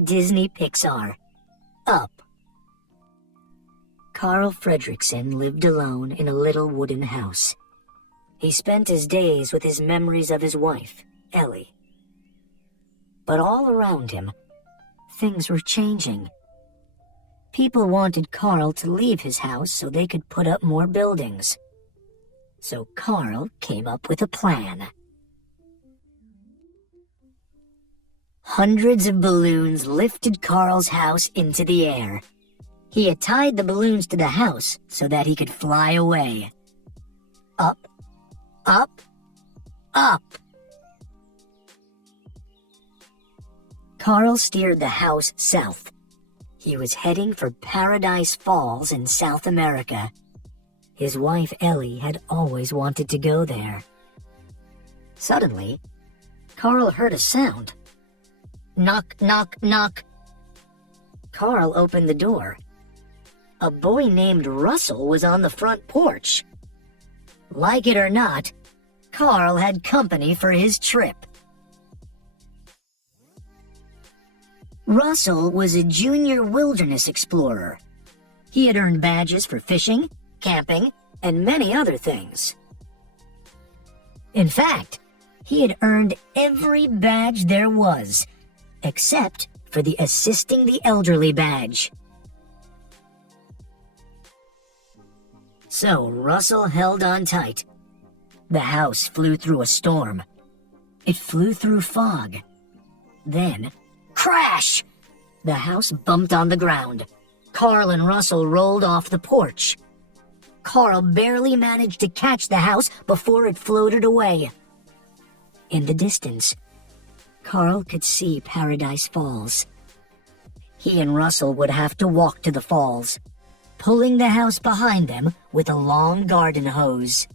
Disney Pixar. Up. Carl Fredricksen lived alone in a little wooden house. He spent his days with his memories of his wife, Ellie. But all around him, things were changing. People wanted Carl to leave his house so they could put up more buildings. So Carl came up with a plan. Hundreds of balloons lifted Carl's house into the air. He had tied the balloons to the house so that he could fly away. Up, up, up. Carl steered the house south. He was heading for Paradise Falls in South America. His wife Ellie had always wanted to go there. Suddenly, Carl heard a sound. Knock, knock, knock. Carl opened the door. A boy named Russell was on the front porch. Like it or not, Carl had company for his trip. Russell was a junior wilderness explorer. He had earned badges for fishing, camping, and many other things. In fact, he had earned every badge there was, except for the Assisting the Elderly badge. So Russell held on tight. The house flew through a storm. It flew through fog. Then, crash! The house bumped on the ground. Carl and Russell rolled off the porch. Carl barely managed to catch the house before it floated away. In the distance, Carl could see Paradise Falls. He and Russell would have to walk to the falls, pulling the house behind them with a long garden hose.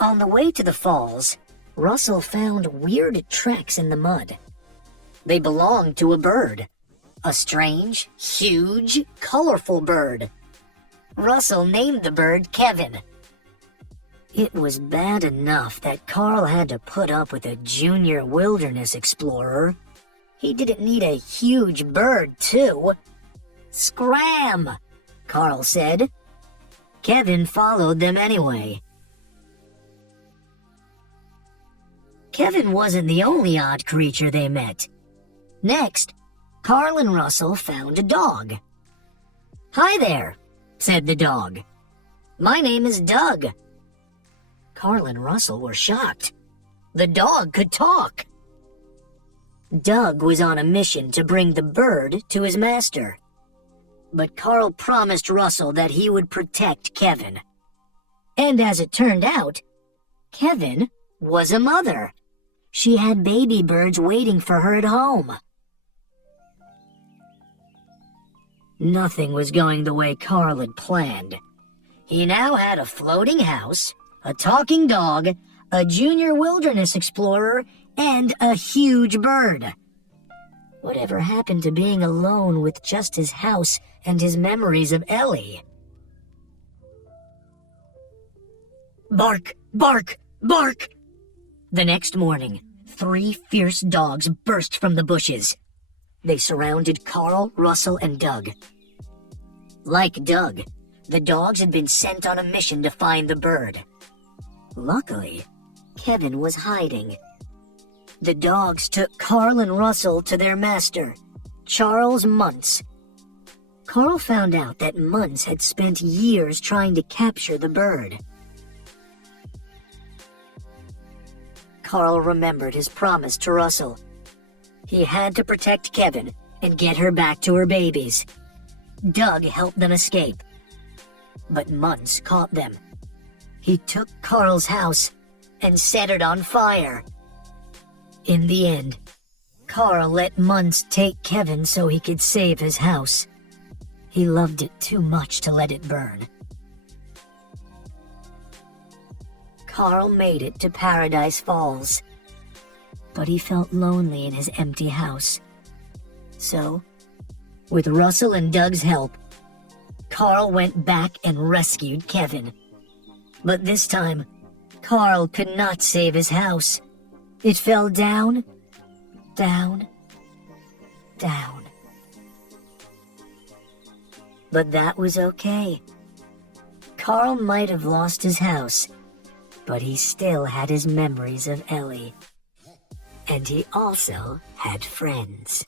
On the way to the falls, Russell found weird tracks in the mud. They belonged to a bird. A strange, huge, colorful bird. Russell named the bird Kevin. It was bad enough that Carl had to put up with a junior wilderness explorer. He didn't need a huge bird, too. Scram! Carl said. Kevin followed them anyway. Kevin wasn't the only odd creature they met. Next, Carl and Russell found a dog. "Hi there," said the dog. "My name is Doug." Carl and Russell were shocked. The dog could talk. Doug was on a mission to bring the bird to his master. But Carl promised Russell that he would protect Kevin. And as it turned out, Kevin was a mother. She had baby birds waiting for her at home. Nothing was going the way Carl had planned. He now had a floating house, a talking dog, a junior wilderness explorer, and a huge bird. Whatever happened to being alone with just his house and his memories of Ellie? Bark, bark, bark! The next morning, 3 fierce dogs burst from the bushes. They surrounded Carl, Russell, and Doug. Like Doug, the dogs had been sent on a mission to find the bird. Luckily, Kevin was hiding. The dogs took Carl and Russell to their master, Charles Muntz. Carl found out that Muntz had spent years trying to capture the bird. Carl remembered his promise to Russell. He had to protect Kevin and get her back to her babies. Doug helped them escape. But Muntz caught them. He took Carl's house and set it on fire. In the end, Carl let Muntz take Kevin so he could save his house. He loved it too much to let it burn. Carl made it to Paradise Falls, but he felt lonely in his empty house. So, with Russell and Doug's help, Carl went back and rescued Kevin. But this time, Carl could not save his house. It fell down down, down. But that was okay. Carl might have lost his house, but he still had his memories of Ellie. And he also had friends.